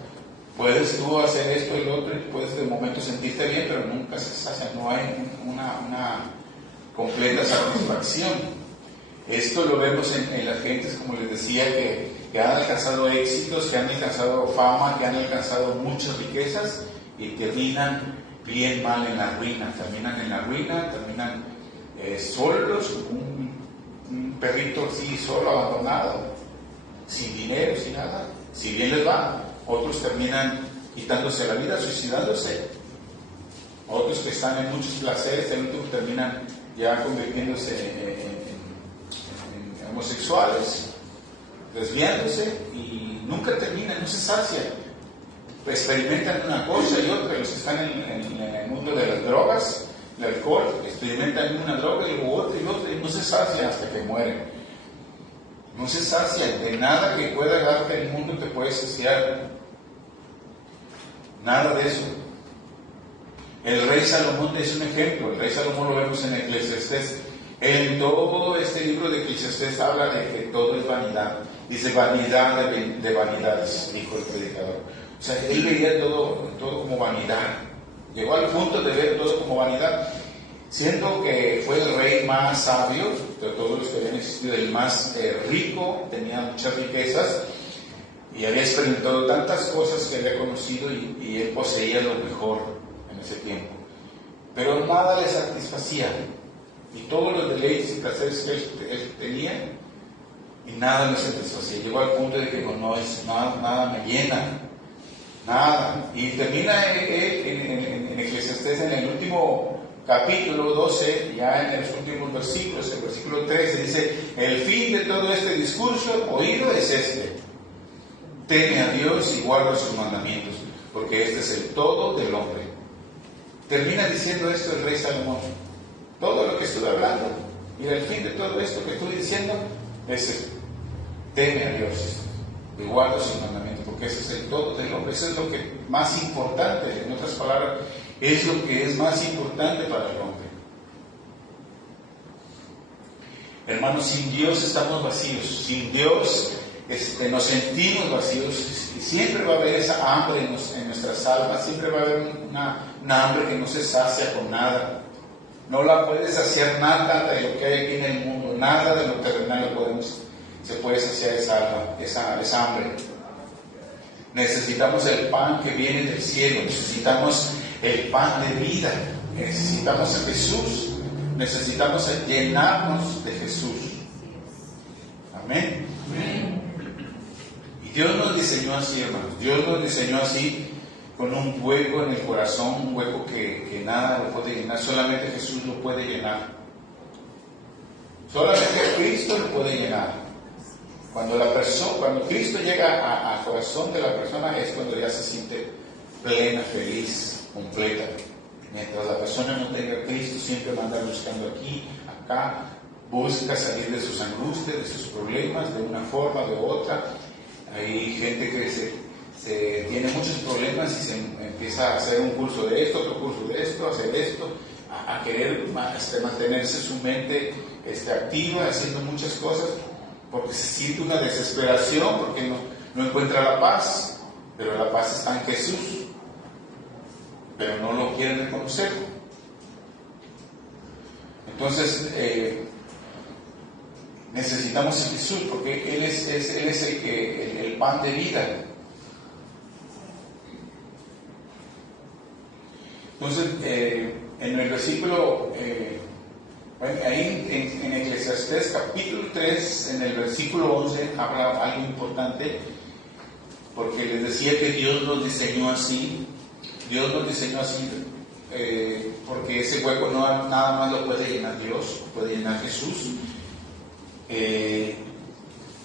Puedes tú hacer esto y lo otro y puedes de momento sentirte bien, pero nunca se sacia. No hay una completa satisfacción. Esto lo vemos en las gentes, como les decía, que han alcanzado éxitos, que han alcanzado fama, que han alcanzado muchas riquezas y terminan bien mal en la ruina. Terminan solos, un perrito así solo, abandonado, sin dinero, sin nada. Si bien les va, otros terminan quitándose la vida, suicidándose. Otros que están en muchos placeres, terminan ya convirtiéndose en homosexuales, desviándose y nunca terminan, no se sacian. Experimentan una cosa y otra. Los que están en el mundo de las drogas, el alcohol, experimentan una droga y luego otra y no se sacian hasta que mueren. No se sacian de nada que pueda darte el mundo, te puede saciar. Nada de eso. El rey Salomón es un ejemplo. El rey Salomón lo vemos en Eclesiastés. En todo este libro de Eclesiastés habla de que todo es vanidad. Dice vanidad de vanidades, dijo el predicador. O sea, él veía todo como vanidad. Llegó al punto de ver todo como vanidad, siendo que fue el rey más sabio de todos los que habían existido, el más rico, tenía muchas riquezas y había experimentado tantas cosas que había conocido y él poseía lo mejor en ese tiempo. Pero nada le satisfacía. Y todos los deleites y placeres que él tenía, y nada me satisfacía. Llegó al punto de que nada me llena, nada. Y termina en Eclesiastés, en el último capítulo 12, ya en los últimos versículos, el versículo 13, dice: el fin de todo este discurso oído es este: teme a Dios y guarda sus mandamientos, porque este es el todo del hombre. Termina diciendo esto el rey Salomón. Todo lo que estuve hablando y el fin de todo esto que estoy diciendo es teme a Dios y guarda sus mandamientos, porque ese es el todo del hombre. Eso es lo que más importante, en otras palabras, es lo que es más importante para el hombre. Hermanos, sin Dios estamos vacíos. Sin Dios nos sentimos vacíos. Y siempre va a haber esa hambre en nuestras almas. Siempre va a haber una hambre que no se sacia con nada. No la puedes saciar nada de lo que hay aquí en el mundo, nada de lo terrenal se puede saciar esa hambre. Necesitamos el pan que viene del cielo, necesitamos el pan de vida, necesitamos a Jesús, necesitamos llenarnos de Jesús. Amén. Y Dios nos diseñó así, hermanos. Dios nos diseñó así, con un hueco en el corazón, un hueco que nada lo puede llenar, solamente Jesús lo puede llenar. Solamente Cristo lo puede llenar. Cuando Cristo llega al corazón de la persona es cuando ya se siente plena, feliz, completa. Mientras la persona no tenga a Cristo, siempre va a andar buscando aquí, acá, busca salir de sus angustias, de sus problemas, de una forma, de otra. Hay gente que se tiene muchos problemas y se empieza a hacer un curso de esto, otro curso de esto, hacer esto, a querer mantenerse su mente activa, haciendo muchas cosas, porque se siente una desesperación, porque no encuentra la paz, pero la paz está en Jesús, pero no lo quieren reconocer. Entonces, necesitamos a Jesús, porque Él es el pan de vida. Entonces, en el versículo, ahí en Eclesiastés capítulo 3, en el versículo 11, habla algo importante, porque les decía que Dios nos diseñó así. Dios nos diseñó así, porque ese hueco nada más lo puede llenar Dios, puede llenar Jesús.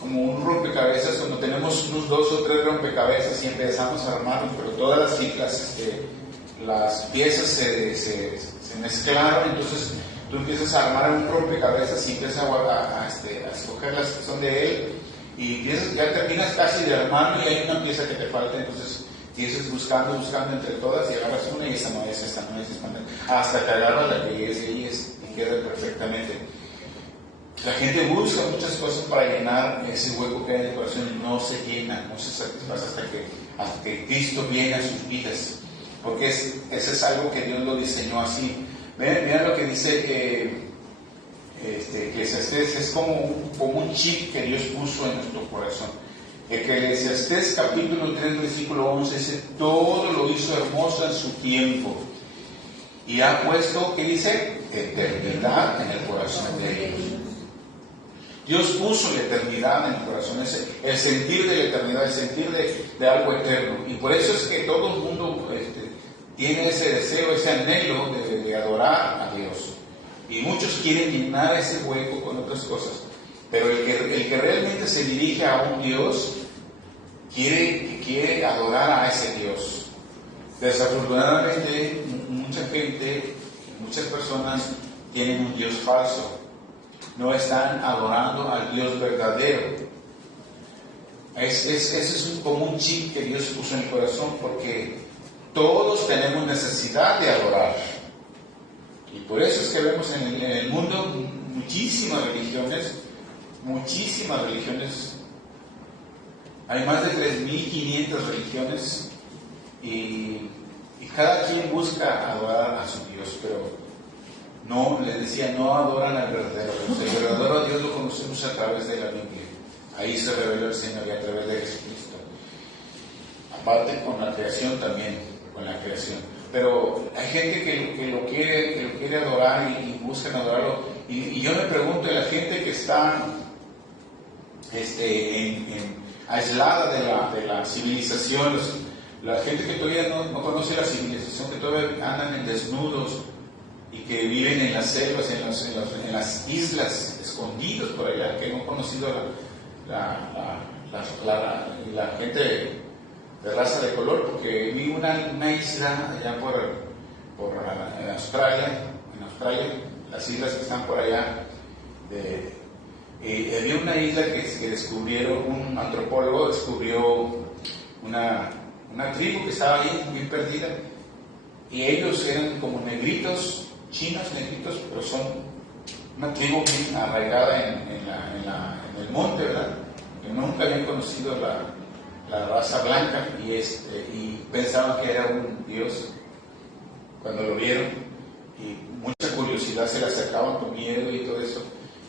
Como un rompecabezas, cuando tenemos unos 2 o 3 rompecabezas y empezamos a armarlos, pero todas las piezas se mezclaron, entonces tú empiezas a armar un rompecabezas y empiezas a escoger las que son de él, y ya terminas casi de armarlo y hay una pieza que te falta, entonces empiezas buscando entre todas y agarras una y esta no es, hasta que agarras la que es y queda perfectamente. La gente busca muchas cosas para llenar ese hueco que hay en el corazón y no se llena, no se satisface hasta que Cristo viene a sus vidas, porque ese es algo que Dios lo diseñó así. Vean lo que dice Eclesiastés, es como un chip que Dios puso en nuestro corazón. Eclesiastés capítulo 3 versículo 11 dice: todo lo hizo hermoso en su tiempo y ha puesto, ¿qué dice? Eternidad en el corazón de ellos. Dios puso la eternidad en el corazón, el sentir de la eternidad, el sentir de algo eterno, y por eso es que todo el mundo tiene ese deseo, ese anhelo de adorar a Dios, y muchos quieren llenar ese hueco con otras cosas, pero el que realmente se dirige a un Dios quiere adorar a ese Dios. Desafortunadamente mucha gente, muchas personas tienen un Dios falso, no están adorando al Dios verdadero. Ese es como un chip que Dios puso en el corazón, porque todos tenemos necesidad de adorar. Y por eso es que vemos en el mundo muchísimas religiones. Hay más de 3.500 religiones y cada quien busca adorar a su Dios, pero no, les decía, no adoran al verdadero Dios. El verdadero Dios lo conocemos a través de la Biblia. Ahí se reveló el Señor, y a través de Jesucristo. Aparte con la creación también, con la creación. Pero hay gente que lo quiere adorar y buscan adorarlo. Y yo me pregunto, la gente que está aislada de la civilización, la gente que todavía no conoce la civilización, que todavía andan en desnudos, y que viven en las selvas, en las islas, escondidos por allá, que no han conocido la gente de raza de color, porque vi una isla allá en Australia, las islas que están por allá, había una isla que descubrieron, un antropólogo descubrió una tribu que estaba ahí bien perdida, y ellos eran como negritos, chinos negritos, pero son una tribu bien arraigada en el monte, ¿verdad? Que nunca habían conocido la raza blanca y pensaban que era un dios cuando lo vieron, y mucha curiosidad, se le acercaban con miedo y todo eso,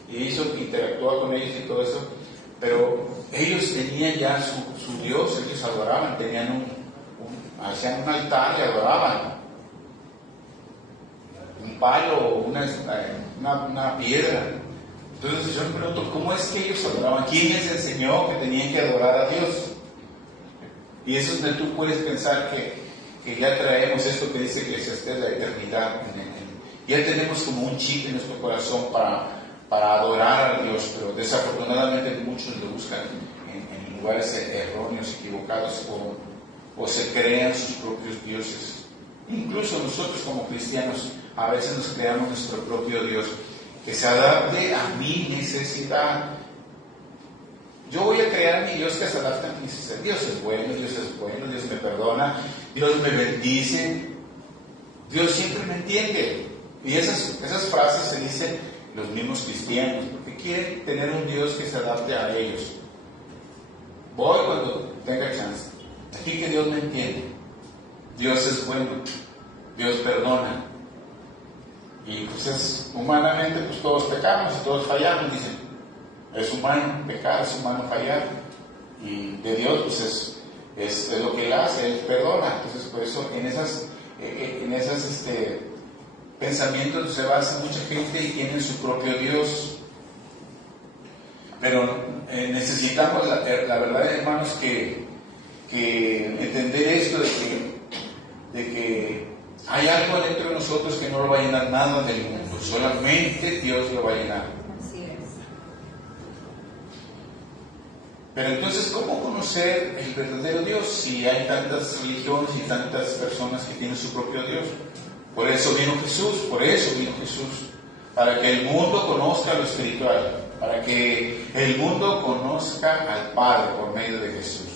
y interactuaba con ellos y todo eso, pero ellos tenían ya su dios, ellos adoraban, hacían un altar y adoraban. Un palo, una piedra. Entonces yo me pregunto, ¿cómo es que ellos adoraban? ¿Quién les enseñó que tenían que adorar a Dios? Y eso es donde tú puedes pensar que ya traemos esto que dice Eclesiastés, la eternidad. Ya tenemos como un chip en nuestro corazón para adorar a Dios, pero desafortunadamente muchos lo buscan en lugares erróneos, equivocados, o se crean sus propios dioses. Incluso nosotros como cristianos a veces nos creamos nuestro propio Dios, que se adapte a mi necesidad. Yo voy a crear mi Dios que se adapte a mi necesidad. Dios es bueno, Dios me perdona, Dios me bendice, Dios siempre me entiende. Y esas frases se dicen los mismos cristianos, porque quieren tener un Dios que se adapte a ellos. Voy cuando tenga chance. Aquí que Dios me entiende. Dios es bueno, Dios perdona. Y pues humanamente pues todos pecamos y todos fallamos, dicen. Es humano pecar, es humano fallar. Y de Dios pues es lo que Él hace, Él perdona. Entonces por eso en esas pensamientos se basa mucha gente y tienen su propio Dios. Pero necesitamos la verdad, hermanos, que entender esto de que hay algo dentro de nosotros que no lo va a llenar nada del mundo, solamente Dios lo va a llenar. Así es. Pero entonces, ¿cómo conocer el verdadero Dios si hay tantas religiones y tantas personas que tienen su propio Dios? Por eso vino Jesús, para que el mundo conozca lo espiritual, para que el mundo conozca al Padre por medio de Jesús.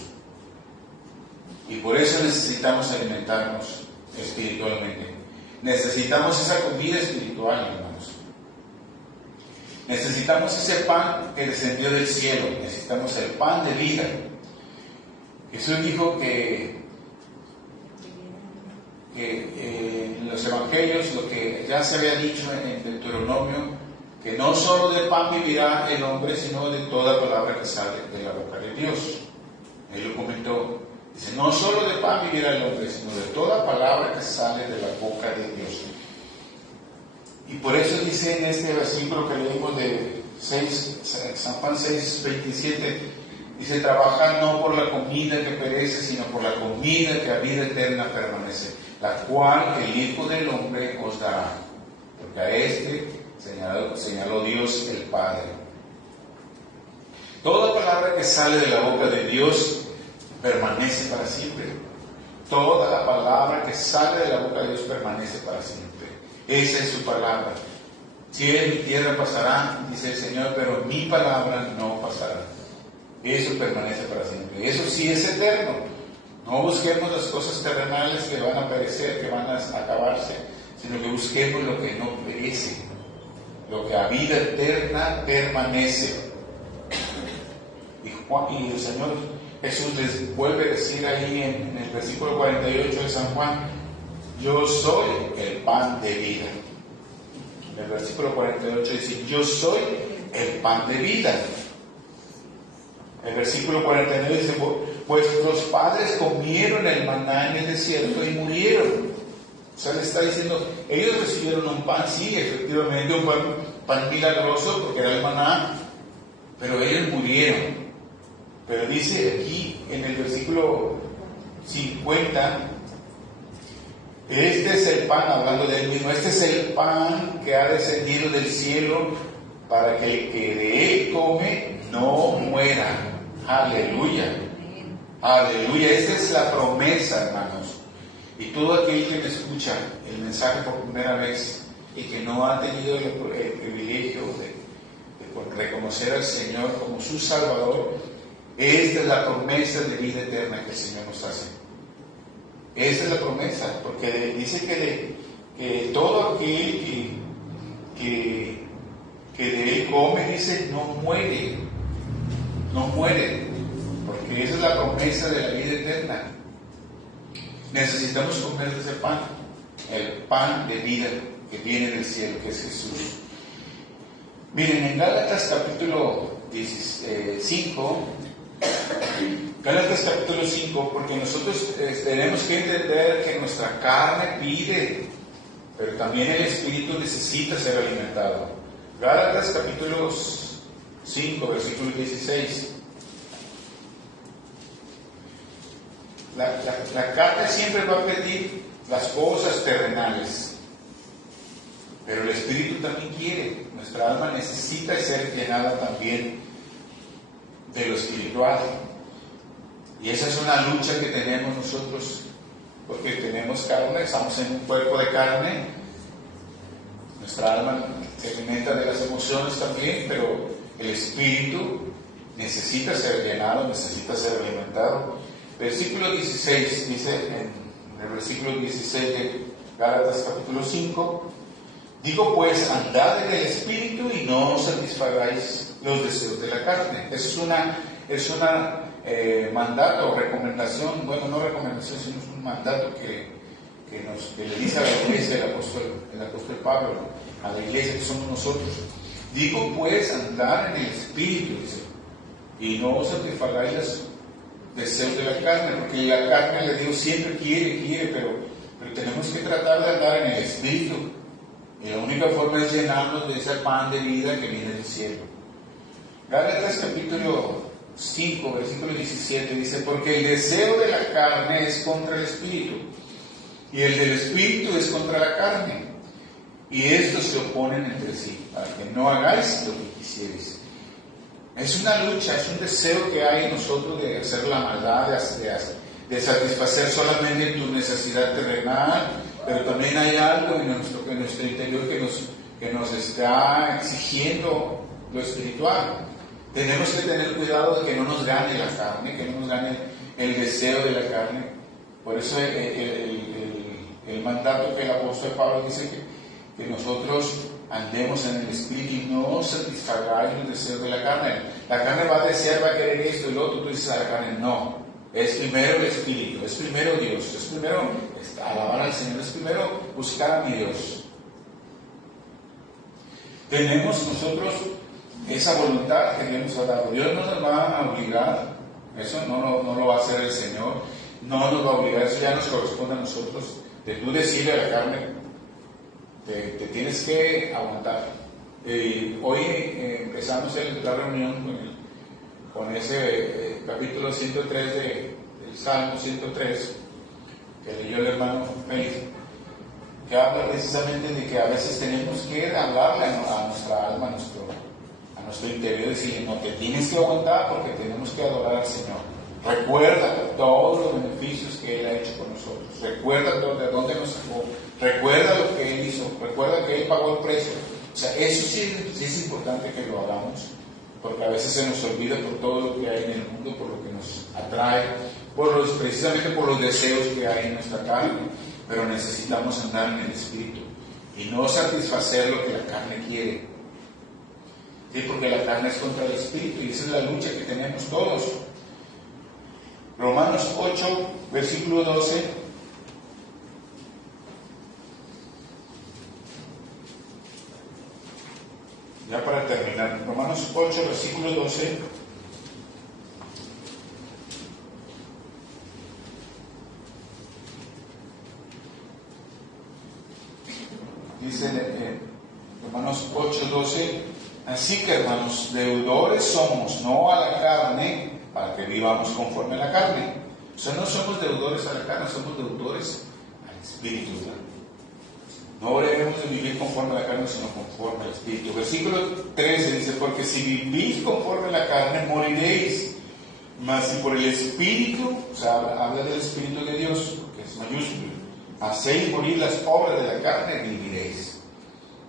Y por eso necesitamos alimentarnos espiritualmente. Necesitamos esa comida espiritual, hermanos. Necesitamos ese pan que descendió del cielo. Necesitamos el pan de vida. Jesús dijo que en los evangelios, lo que ya se había dicho en Deuteronomio, que no solo de pan vivirá el hombre, sino de toda palabra que sale de la boca de Dios. Él lo comentó. Dice, no solo de pan vivirá el hombre, sino de toda palabra que sale de la boca de Dios. Y por eso dice en este versículo que leímos de San Juan 6:27, dice, trabajad no por la comida que perece, sino por la comida que a vida eterna permanece, la cual el Hijo del Hombre os dará. Porque a este señaló Dios el Padre. Toda palabra que sale de la boca de Dios permanece para siempre. Toda la palabra que sale de la boca de Dios permanece para siempre. Esa es su palabra. Cielo y tierra pasarán, dice el Señor, pero mi palabra no pasará. Eso permanece para siempre. Eso sí es eterno. No busquemos las cosas terrenales que van a perecer, que van a acabarse, sino que busquemos lo que no perece, lo que a vida eterna permanece. Y el Señor Jesús les vuelve a decir ahí en el versículo 48 de San Juan, yo soy el pan de vida. En el versículo 48 dice, yo soy el pan de vida. El versículo 49 dice, vuestros padres comieron el maná en el desierto y murieron. O sea, le está diciendo, ellos recibieron un pan, sí, efectivamente, un pan milagroso, porque era el maná, pero ellos murieron. Pero dice aquí en el versículo 50, este es el pan, hablando de él mismo, este es el pan que ha descendido del cielo para que el que de él come no muera. Aleluya. Aleluya. Esta es la promesa, hermanos. Y todo aquel que me escucha el mensaje por primera vez y que no ha tenido el privilegio de reconocer al Señor como su Salvador, esta es la promesa de vida eterna que el Señor nos hace. Esta es la promesa, porque dice que todo aquel que de él come, dice, no muere, porque esa es la promesa de la vida eterna. Necesitamos comer de ese pan, el pan de vida que viene del cielo, que es Jesús. Miren, en Gálatas capítulo 5, porque nosotros tenemos que entender que nuestra carne pide, pero también el espíritu necesita ser alimentado. Gálatas capítulo 5, versículo 16. La carne siempre va a pedir las cosas terrenales, pero el espíritu también quiere. Nuestra alma necesita ser llenada también de lo espiritual. Y esa es una lucha que tenemos nosotros, porque tenemos carne, estamos en un cuerpo de carne. Nuestra alma se alimenta de las emociones también, pero el espíritu necesita ser llenado, necesita ser alimentado. Versículo 16 dice, en el versículo 16 de Gálatas capítulo 5, Digo pues, andad en el Espíritu y no satisfagáis los deseos de la carne. Es una mandato o recomendación, bueno, no recomendación, sino es un mandato que le dice a la iglesia el apóstol Pablo, a la iglesia que somos nosotros. Digo pues, andar en el Espíritu, dice, y no satisfagáis los deseos de la carne, porque la carne, le digo, siempre quiere, pero tenemos que tratar de andar en el Espíritu. Y la única forma es llenarnos de ese pan de vida que viene del cielo. Gálatas capítulo 5, versículo 17 dice, porque el deseo de la carne es contra el Espíritu, y el del Espíritu es contra la carne, y estos se oponen entre sí, para que no hagáis lo que quisierais. Es una lucha, es un deseo que hay en nosotros de hacer la maldad, de satisfacer solamente tu necesidad terrenal, pero también hay algo en nuestro interior que nos está exigiendo lo espiritual. Tenemos que tener cuidado de que no nos gane la carne, que no nos gane el deseo de la carne. Por eso el mandato que el apóstol Pablo dice que nosotros andemos en el Espíritu y no satisfagáis los deseos de la carne. La carne va a desear, va a querer esto y lo otro, tú dices a la carne, no. Es primero el Espíritu, es primero Dios, es primero alabar al Señor, es primero buscar a mi Dios. Tenemos nosotros esa voluntad que Dios nos ha dado. Dios no nos va a obligar, eso no lo va a hacer el Señor, no nos va a obligar, eso ya nos corresponde a nosotros, de tú decirle a la carne, te tienes que aguantar. Hoy empezamos la reunión con ese capítulo 103 del Salmo 103 que leyó el hermano Félix, que habla precisamente de que a veces tenemos que hablarle a nuestra alma, a nuestro interior, decirle, no, te tienes que aguantar porque tenemos que adorar al Señor. Recuerda todos los beneficios que Él ha hecho con nosotros, recuerda de dónde nos sacó, recuerda lo que Él hizo, recuerda que Él pagó el precio. O sea, eso sí es importante que lo hagamos, porque a veces se nos olvida por todo lo que hay en el mundo, por lo que nos atrae, precisamente por los deseos que hay en nuestra carne, pero necesitamos andar en el Espíritu y no satisfacer lo que la carne quiere. ¿Sí? Porque la carne es contra el Espíritu y esa es la lucha que tenemos todos. Romanos 8, versículo 12. Ya para terminar, Romanos 8, versículo 12. Dice Romanos 8, 12, así que hermanos, deudores somos, no a la carne, para que vivamos conforme a la carne. O sea, no somos deudores a la carne, somos deudores al Espíritu. No debemos de vivir conforme a la carne, sino conforme al Espíritu. Versículo 13 dice, porque si vivís conforme a la carne, moriréis. Mas si por el Espíritu, o sea, habla del Espíritu de Dios, que es mayúsculo, hacéis morir las obras de la carne, viviréis.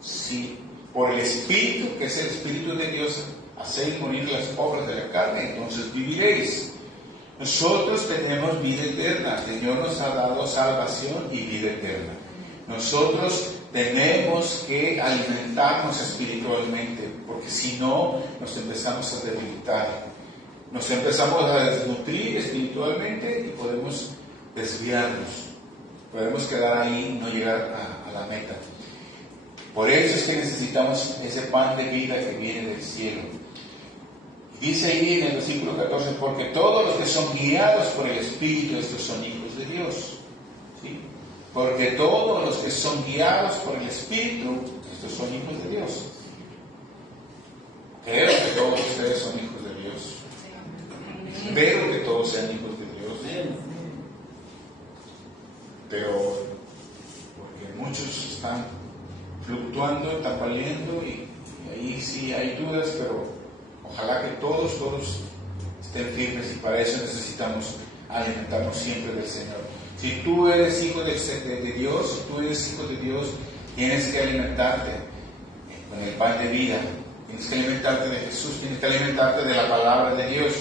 Si por el Espíritu, que es el Espíritu de Dios, hacéis morir las obras de la carne, entonces viviréis. Nosotros tenemos vida eterna. El Señor nos ha dado salvación y vida eterna. Nosotros tenemos que alimentarnos espiritualmente, porque si no, nos empezamos a debilitar. Nos empezamos a desnutrir espiritualmente y podemos desviarnos. Podemos quedar ahí y no llegar a la meta. Por eso es que necesitamos ese pan de vida que viene del cielo. Dice ahí en el versículo 14, porque todos los que son guiados por el Espíritu, estos son hijos de Dios. ¿Sí? Porque todos los que son guiados por el Espíritu, estos son hijos de Dios. Creo que todos ustedes son hijos de Dios. Espero que todos sean hijos de Dios. Pero, porque muchos están fluctuando, tambaleando y ahí sí hay dudas, pero ojalá que todos estén firmes y para eso necesitamos alimentarnos siempre del Señor. Si tú eres hijo de Dios, si tú eres hijo de Dios, tienes que alimentarte con el pan de vida, tienes que alimentarte de Jesús, tienes que alimentarte de la palabra de Dios.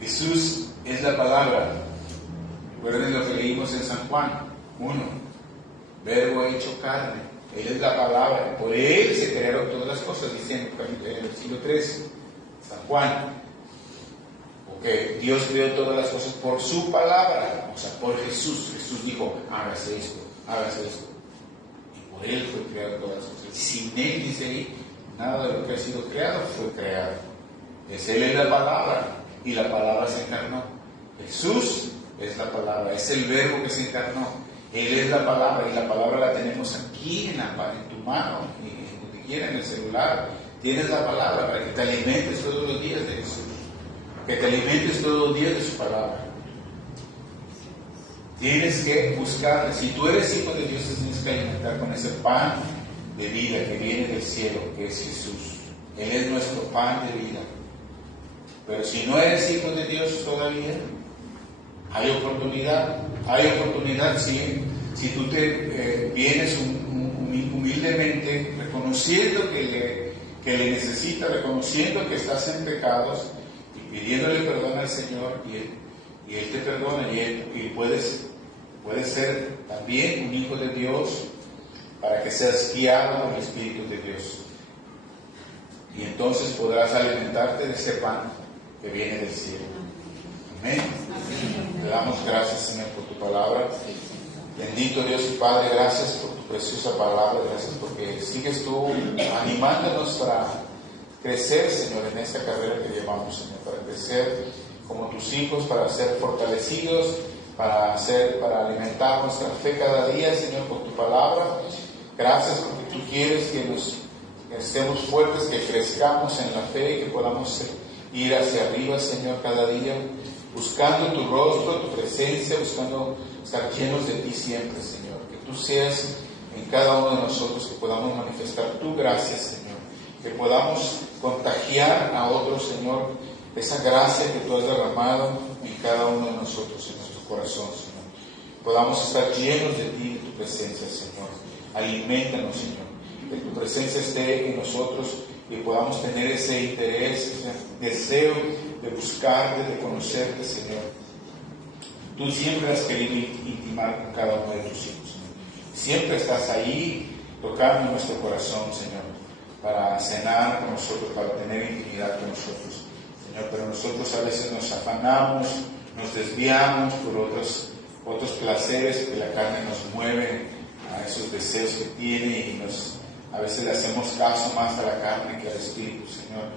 Jesús es la palabra. Recuerden lo que leímos en San Juan 1. Verbo hecho carne. Él es la palabra. Por Él se crearon todas las cosas, dice en el versículo 3, San Juan. Porque Dios creó todas las cosas por su palabra, o sea, por Jesús. Jesús dijo, hágase esto, hágase esto. Y por Él fue creado todas las cosas. Sin Él, dice ahí, nada de lo que ha sido creado fue creado. Él es la palabra, y la palabra se encarnó. Jesús es la palabra, es el verbo que se encarnó. Él es la palabra, y la palabra la tenemos aquí en tu mano, y donde quiera, en el celular. Tienes la palabra para que te alimentes todos los días de Jesús, que te alimentes todos los días de su palabra. Tienes que buscar, si tú eres hijo de Dios, te tienes que alimentar con ese pan de vida que viene del cielo, que es Jesús. Él es nuestro pan de vida. Pero si no eres hijo de Dios todavía, hay oportunidad si tú te vienes humildemente, reconociendo que le necesitas, reconociendo que estás en pecados y pidiéndole perdón al Señor, y Él te perdona, y puedes ser también un hijo de Dios para que seas guiado por el Espíritu de Dios. Y entonces podrás alimentarte de ese pan que viene del cielo. Amén. Te damos gracias, Señor, por tu palabra. Bendito Dios y Padre, gracias por tu preciosa palabra. Gracias porque sigues tú animándonos para crecer, Señor, en esta carrera que llevamos, Señor, para crecer como tus hijos, para ser fortalecidos, para alimentar nuestra fe cada día, Señor, por tu palabra. Gracias porque tú quieres que estemos fuertes, que crezcamos en la fe y que podamos ir hacia arriba, Señor, cada día, buscando tu rostro, tu presencia, buscando estar llenos de ti siempre, Señor. Que tú seas en cada uno de nosotros, que podamos manifestar tu gracia, Señor. Que podamos contagiar a otros, Señor, esa gracia que tú has derramado en cada uno de nosotros, en nuestro corazón, Señor. Podamos estar llenos de ti, de tu presencia, Señor. Aliméntanos, Señor. Que tu presencia esté en nosotros y podamos tener ese interés, ese deseo de buscarte, de conocerte, Señor. Tú siempre has querido intimar con cada uno de tus hijos, Señor. Siempre estás ahí tocando nuestro corazón, Señor, para cenar con nosotros, para tener intimidad con nosotros, Señor. Pero nosotros a veces nos afanamos, nos desviamos por otros placeres que la carne nos mueve a esos deseos que tiene, y a veces le hacemos caso más a la carne que al Espíritu, Señor.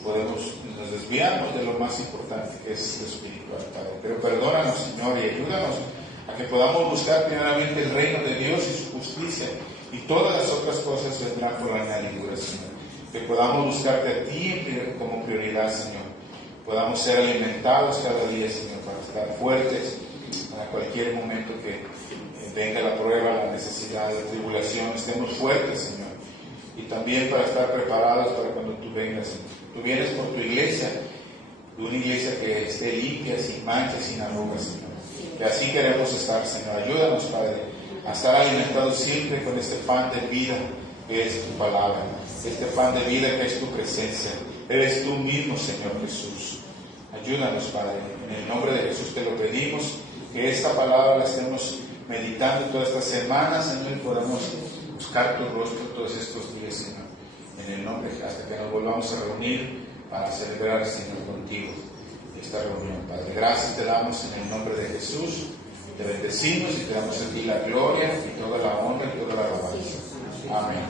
Y nos desviamos de lo más importante, que es lo espiritual, Padre. Pero perdónanos, Señor, y ayúdanos a que podamos buscar primeramente el reino de Dios y su justicia, y todas las otras cosas vendrán por añadidura, Señor. Que podamos buscarte a ti como prioridad, Señor. Podamos ser alimentados cada día, Señor, para estar fuertes para cualquier momento que venga la prueba, la necesidad, la tribulación. Estemos fuertes, Señor. Y también para estar preparados para cuando tú vengas, Señor. Tú vienes por tu iglesia, una iglesia que esté limpia, sin manchas, sin arrugas, Señor. Que así queremos estar, Señor. Ayúdanos, Padre, a estar alimentados siempre con este pan de vida que es tu palabra, este pan de vida que es tu presencia. Eres tú mismo, Señor Jesús. Ayúdanos, Padre. En el nombre de Jesús te lo pedimos, que esta palabra la estemos meditando toda esta semana, Señor, y podamos buscar tu rostro todos estos días, Señor. En el nombre, hasta que nos volvamos a reunir para celebrar, Señor, contigo esta reunión, Padre. Gracias te damos en el nombre de Jesús. Te bendecimos y te damos a ti la gloria y toda la honra y toda la alabanza. Amén.